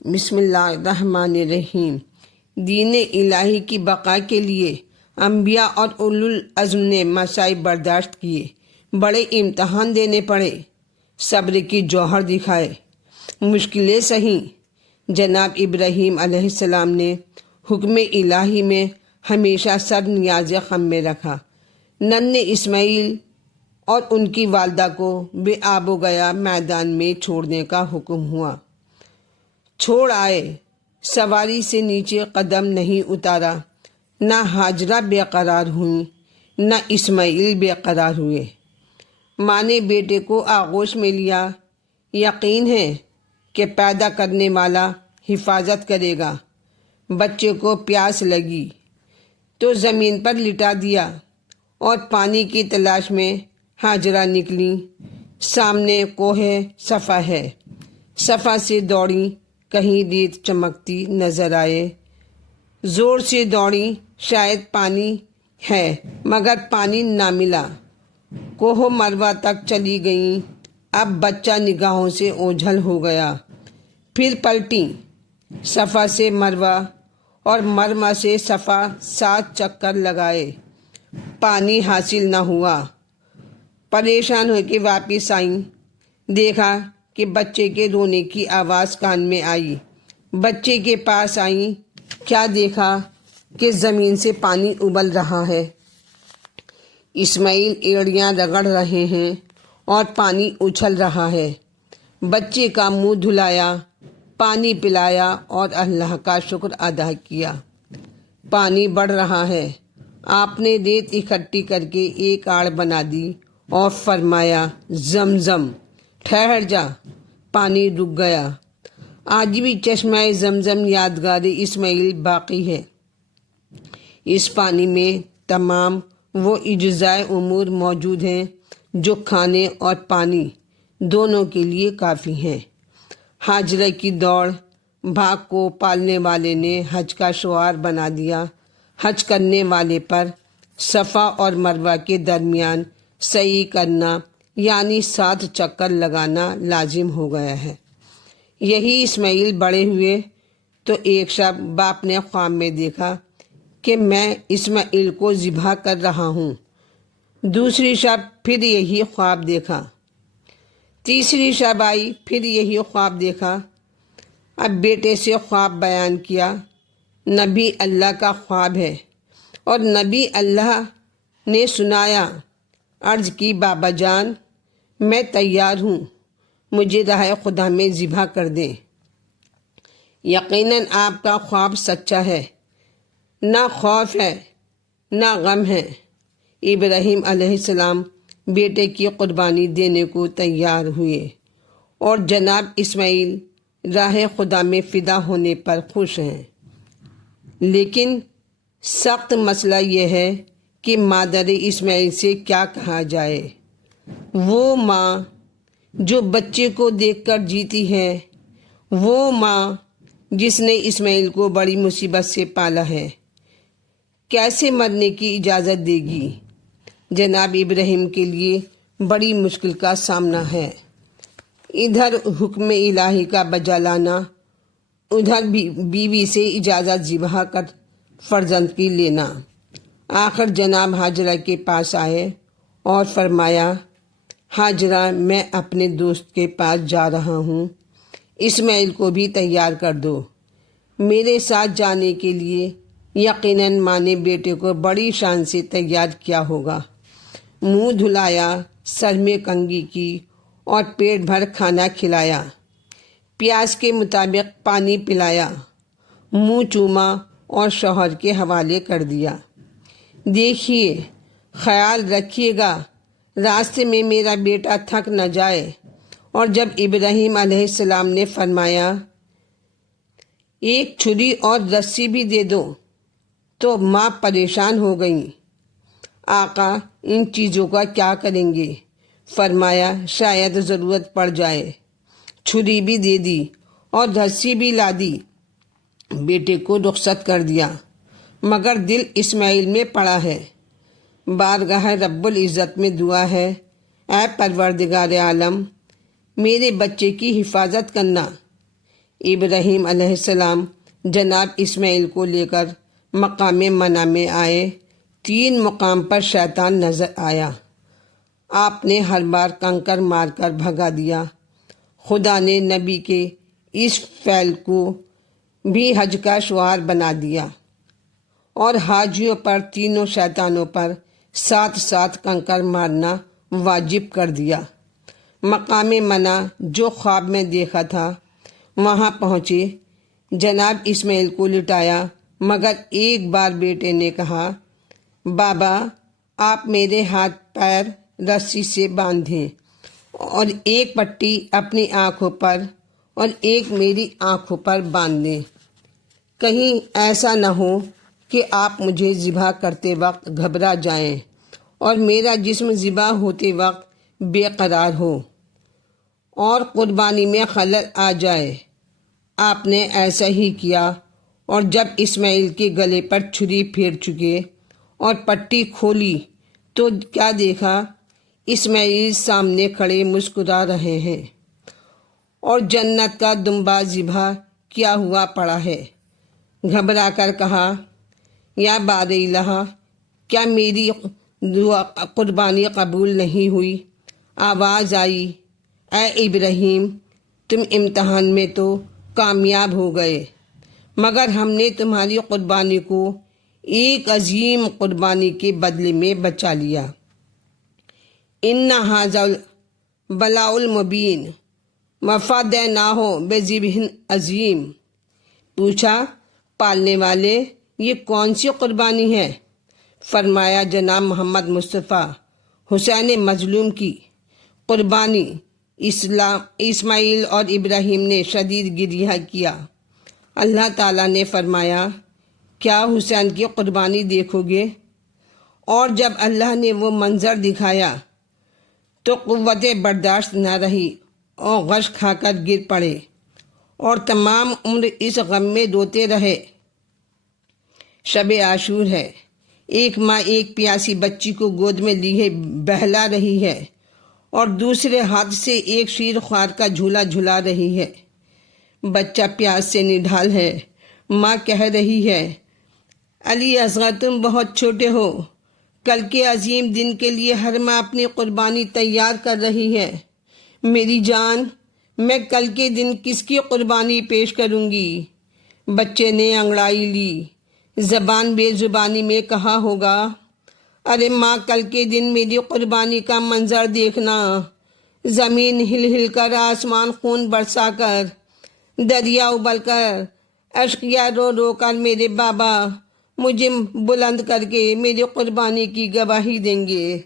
بسم اللہ الرحمن الرحیم۔ دین الہی کی بقا کے لیے انبیاء اور اولو العزم نے مصائب برداشت کیے، بڑے امتحان دینے پڑے، صبر کی جوہر دکھائے، مشکلیں سہیں۔ جناب ابراہیم علیہ السلام نے حکم الہی میں ہمیشہ سر نیاز خم میں رکھا۔ ننھے اسماعیل اور ان کی والدہ کو بے آب و گیا میدان میں چھوڑنے کا حکم ہوا۔ چھوڑ آئے، سواری سے نیچے قدم نہیں اتارا۔ نہ ہاجرہ بے قرار ہوئیں، نہ اسماعیل بے قرار ہوئے۔ ماں نے بیٹے کو آغوش میں لیا، یقین ہے کہ پیدا کرنے والا حفاظت کرے گا۔ بچے کو پیاس لگی تو زمین پر لٹا دیا اور پانی کی تلاش میں ہاجرہ نکلیں۔ سامنے کوہ صفا ہے، صفا سے دوڑیں، کہیں ریت چمکتی نظر آئے۔ زور سے دوڑیں، شاید پانی ہے مگر پانی نہ ملا۔ کوہ مروہ تک چلی گئیں، اب بچہ نگاہوں سے اوجھل ہو گیا۔ پھر پلٹیں، صفا سے مروہ اور مروہ سے صفا 7 چکر لگائے، پانی حاصل نہ ہوا۔ پریشان ہو کے واپس آئیں، دیکھا کہ بچے کے رونے کی آواز کان میں آئی۔ بچے کے پاس آئیں، کیا دیکھا کہ زمین سے پانی ابل رہا ہے۔ اسماعیل ایڑیاں رگڑ رہے ہیں اور پانی اچھل رہا ہے۔ بچے کا منہ دھلایا، پانی پلایا اور اللہ کا شکر ادا کیا۔ پانی بڑھ رہا ہے۔ آپ نے ریت اکٹھی کر کے ایک آڑ بنا دی اور فرمایا، زمزم، ٹھہر جا۔ پانی رک گیا۔ آج بھی چشمہ زمزم یادگار اسماعیل باقی ہے۔ اس پانی میں تمام وہ اجزائے امور موجود ہیں جو کھانے اور پانی دونوں کے لیے کافی ہیں۔ ہاجرہ کی دوڑ بھاگ کو پالنے والے نے حج کا شعار بنا دیا۔ حج کرنے والے پر صفا اور مروہ کے درمیان سعی کرنا یعنی 7 چکر لگانا لازم ہو گیا ہے۔ یہی اسماعیل بڑے ہوئے تو ایک شب باپ نے خواب میں دیکھا کہ میں اسماعیل کو ذبح کر رہا ہوں۔ دوسری شب پھر یہی خواب دیکھا۔ تیسری شب آئی، پھر یہی خواب دیکھا۔ اب بیٹے سے خواب بیان کیا۔ نبی اللہ کا خواب ہے اور نبی اللہ نے سنایا۔ عرض کی، بابا جان، میں تیار ہوں، مجھے راہ خدا میں ذبح کر دیں۔ یقیناً آپ کا خواب سچا ہے، نہ خوف ہے نہ غم ہے۔ ابراہیم علیہ السلام بیٹے کی قربانی دینے کو تیار ہوئے اور جناب اسماعیل راہ خدا میں فدا ہونے پر خوش ہیں۔ لیکن سخت مسئلہ یہ ہے کہ مادر اسماعیل سے کیا کہا جائے۔ وہ ماں جو بچے کو دیکھ کر جیتی ہے، وہ ماں جس نے اسماعیل کو بڑی مصیبت سے پالا ہے، کیسے مرنے کی اجازت دے گی؟ جناب ابراہیم کے لیے بڑی مشکل کا سامنا ہے۔ ادھر حکم الہی کا بجا لانا، ادھر بیوی سے اجازت ذبح کر فرزند کی لینا۔ آخر جناب ہاجرہ کے پاس آئے اور فرمایا، ہاجرہ، میں اپنے دوست کے پاس جا رہا ہوں، اسماعیل کو بھی تیار کر دو میرے ساتھ جانے کے لیے۔ یقیناً ماں نے بیٹے کو بڑی شان سے تیار کیا ہوگا۔ منہ دھلایا، سر میں کنگھی کی اور پیٹ بھر کھانا کھلایا، پیاس کے مطابق پانی پلایا، منہ چوما اور شوہر کے حوالے کر دیا۔ دیکھیے، خیال رکھیے گا راستے میں میرا بیٹا تھک نہ جائے۔ اور جب ابراہیم علیہ السلام نے فرمایا، ایک چھری اور رسی بھی دے دو، تو ماں پریشان ہو گئیں۔ آقا، ان چیزوں کا کیا کریں گے؟ فرمایا، شاید ضرورت پڑ جائے۔ چھری بھی دے دی اور رسی بھی لا دی۔ بیٹے کو رخصت کر دیا، مگر دل اسماعیل میں پڑا ہے۔ بارگاہ رب العزت میں دعا ہے، اے پروردگار عالم، میرے بچے کی حفاظت کرنا۔ ابراہیم علیہ السلام جناب اسماعیل کو لے کر مقام منع میں آئے۔ 3 مقام پر شیطان نظر آیا۔ آپ نے ہر بار کنکر مار کر بھگا دیا۔ خدا نے نبی کے اس فعل کو بھی حج کا شعار بنا دیا اور حاجیوں پر تینوں شیطانوں پر ساتھ ساتھ کنکر مارنا واجب کر دیا۔ مقام منع جو خواب میں دیکھا تھا وہاں پہنچے، جناب اسماعیل کو لٹایا، مگر ایک بار بیٹے نے کہا، بابا آپ میرے ہاتھ پیر رسی سے باندھیں اور ایک پٹی اپنی آنکھوں پر اور ایک میری آنکھوں پر باندھ دیں، کہیں ایسا نہ ہو کہ آپ مجھے ذبح کرتے وقت گھبرا جائیں اور میرا جسم ذبح ہوتے وقت بے قرار ہو اور قربانی میں خلل آ جائے۔ آپ نے ایسا ہی کیا، اور جب اسماعیل کے گلے پر چھری پھیر چکے اور پٹی کھولی تو کیا دیکھا، اسماعیل سامنے کھڑے مسکرا رہے ہیں اور جنت کا دمبا ذبح کیا ہوا پڑا ہے۔ گھبرا کر کہا، یا باری الہ، کیا میری قربانی قبول نہیں ہوئی؟ آواز آئی، اے ابراہیم، تم امتحان میں تو کامیاب ہو گئے، مگر ہم نے تمہاری قربانی کو ایک عظیم قربانی کے بدلے میں بچا لیا۔ ان ھذا البلاء المبین وفدیناہ بذبح عظیم۔ پوچھا، پالنے والے یہ کون سی قربانی ہے؟ فرمایا، جناب محمد مصطفیٰ حسین مظلوم کی قربانی۔ اسماعیل اور ابراہیم نے شدید گریہ کیا۔ اللہ تعالیٰ نے فرمایا، کیا حسین کی قربانی دیکھو گے؟ اور جب اللہ نے وہ منظر دکھایا تو قوت برداشت نہ رہی اور غش کھا کر گر پڑے اور تمام عمر اس غم میں روتے رہے۔ شب عاشور ہے، ایک ماں ایک پیاسی بچی کو گود میں لیے بہلا رہی ہے اور دوسرے ہاتھ سے ایک شیر خوار کا جھولا جھلا رہی ہے۔ بچہ پیاس سے نڈھال ہے۔ ماں کہہ رہی ہے، علی اصغر تم بہت چھوٹے ہو، کل کے عظیم دن کے لیے ہر ماں اپنی قربانی تیار کر رہی ہے۔ میری جان، میں کل کے دن کس کی قربانی پیش کروں گی؟ بچے نے انگڑائی لی، زبان بے زبانی میں کہا ہوگا، ارے ماں، کل کے دن میری قربانی کا منظر دیکھنا، زمین ہل ہل کر، آسمان خون برسا کر، دریا ابل کر، اشقیا رو رو کر میرے بابا مجھے بلند کر کے میری قربانی کی گواہی دیں گے۔